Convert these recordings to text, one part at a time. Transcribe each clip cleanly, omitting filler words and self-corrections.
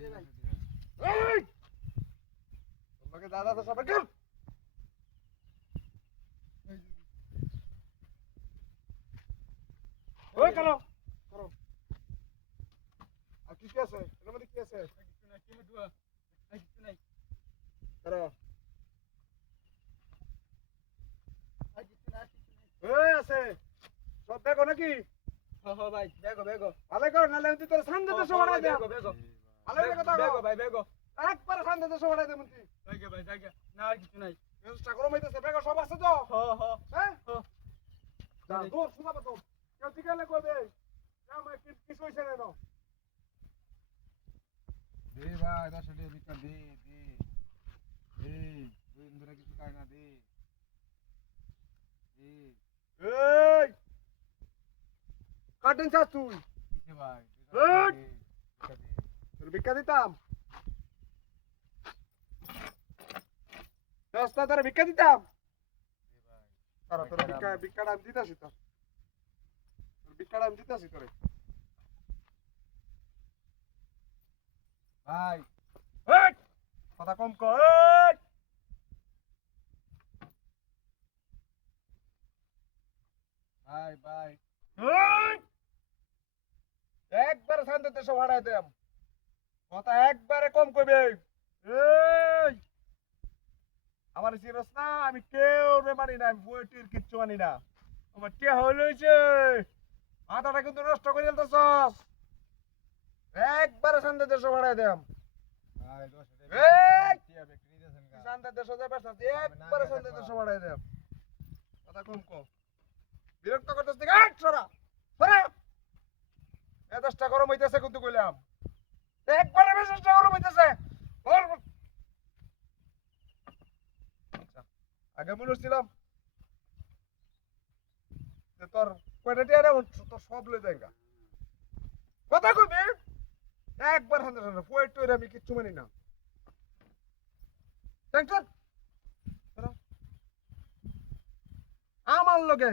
এই তোমাকে দাদা তো সবাই কেন ওই কেন করো আর কি আছে এর মধ্যে কি আছে কিছু না কি দুয়া কিছু নাই করো আর কিছু না ওই আছে সব দেখো নাকি হ ভাই দেখো দেখো ভালো করো নালে আমি তোর সামনে তো সবাই দে দেখো দেখো ভালো দেখো দেখো ভাই দেখো একবার সামনে তো সবাই দে মুন্তি দেখো ভাই দেখো না আর কিছু নাই চেষ্টা করো মাইতেছে দেখো সব আছে তো হ্যাঁ যা দূর শোনা তো কেউ ঠিকালে কইবে আমার কিছু হইছে না দে ভাই 10 টাকা বিকা দে দে দুই ধরে কিছু কাই না দে এই কাটেন চা তুই কিছে ভাই তোর বিকা দিতাম রাস্তা ধরে বিকা দিতাম তারা তোর বিকাটা আমি দিতাছি তোর বিকাটা আমি দিতাছি তোরে ভাই কথা কম কর ভাই ভাই একবার শান্তিতে সব হারাই দেম কথা একবারে কম কইবে এই আমার সিরিয়াস না আমি কেউ রে মানি না আমি বইটির কিচ্ছু মানি না আমার কে হইছে মাথাটা কিন্তু নষ্ট করে দিতেছস একবারে শান্তিতে সব হারাই দেম ভাই 10 টাকা বিক্রি দিতেছেন গা শান্তিতে সব ব্যবস্থা একবারে শান্তিতে সব হারাই দেম কথা কম কর বিরক্ত করতেছ দিকে সরা সরা এ 10 টাকা গরম হইতেছে কিন্তু কইলাম একবারে বেশি গরম হইতেছে আগে মনে ছিলাম তোর কয়টা টিয়া তোর সব লই যায়গা কথা কইবি একবার হাতে হাতে পয়েন্ট টইরে আমি কিচ্ছু মানি না টেনশন আমার লগে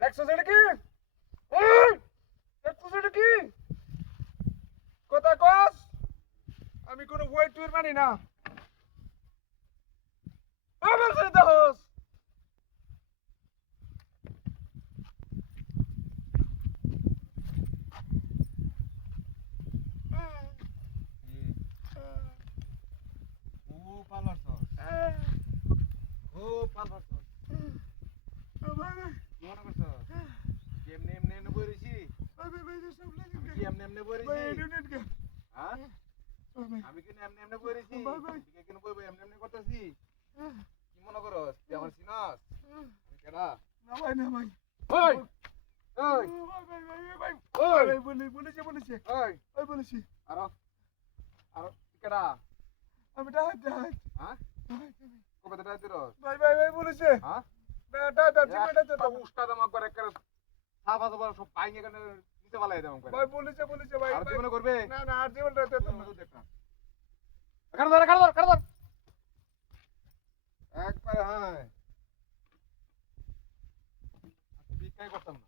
দেখছো সেটা কি দেখছো সেটা কি কথা কস আমি কোনো ওয়েট টুর মানি না আমার সাথে দোস ও পালাছ মনে করছ কেমনে এমনে বইরেছি এমনে বইরেছি হ্যাঁ আমি কি এমনে বইরেছি ঠিক কেন বইব এমনে করতেছি কি মনে করস তুই আমার চিনস আমি কেডা না ভাই ওই ওই ভাই ওই বলেছে ওই বলেছি আর কেডা আমি ডাহাত হ্যাঁ কবে ডাহাত দিরস ভাই বলেছে হ্যাঁ বেটা তো উস্তাদ আমাকে একবার সাফা সাফা সব পাইনি কেন নিতে পালাই দাম করে ভাই বলেছে ভাই আর জীবনে করবে না আর জীবনটা তো দেখা কাট ধর একবার হ্যাঁ বিকাই করতাম না